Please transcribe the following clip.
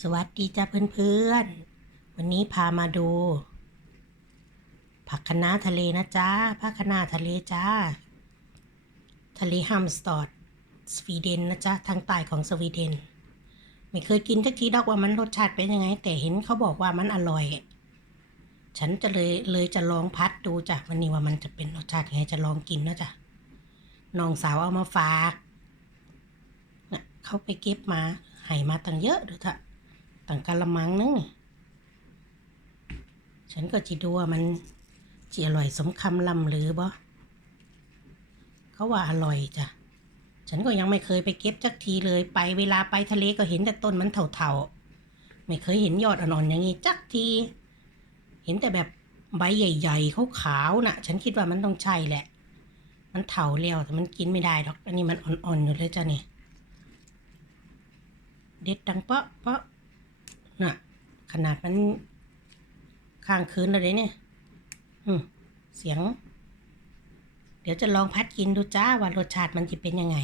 สวัสดีจ้าเพื่อนๆ วันนี้พามาดู ผักคะน้าทะเลนะจ้าผักคะน้าทะเลจ้า ทะเลฮัมสตอดสวีเดนนะจ๊ะทางใต้ของสวีเดน ไม่เคยกินสักทีดอกว่ามันรสชาติเป็นยังไง แต่เห็นเขาบอกว่ามันอร่อย ฉันจะเลยเลยจะลองพัดดูจ้ะวันนี้ว่ามันจะเป็นรสชาติยังไงจะลองกินนะจ๊ะน้องสาวเอามาฝากนะเขาไปเก็บมาให้มาตั้งเยอะดูเถอะ ตั้งกะละมังนึงนี่ ฉันก็จะดูว่ามันจะอร่อยสมคำลำหรือบ่เขาว่าอร่อยจ้ะ ฉันก็ยังไม่เคยไปเก็บจักทีเลย ไปเวลาไปทะเลก็เห็นแต่ต้นมันเถาๆ ไม่เคยเห็นยอดอ่อนๆอย่างนี้จักที เห็นแต่แบบใบใหญ่ๆเขาขาวๆน่ะ ฉันคิดว่ามันต้องใช่แหละ มันเถาแล้วแต่มันกินไม่ได้หรอก อันนี้มันอ่อนๆอยู่เลยจ้ะนี่ เด็ดดังเปาะเปาะ น่ะ ขนาดมันข้างคืนแล้วเด้เนี่ยอืมเสียง เดี๋ยวจะลองพัดกินดูจ้าว่ารสชาติมันจะเป็นยังไง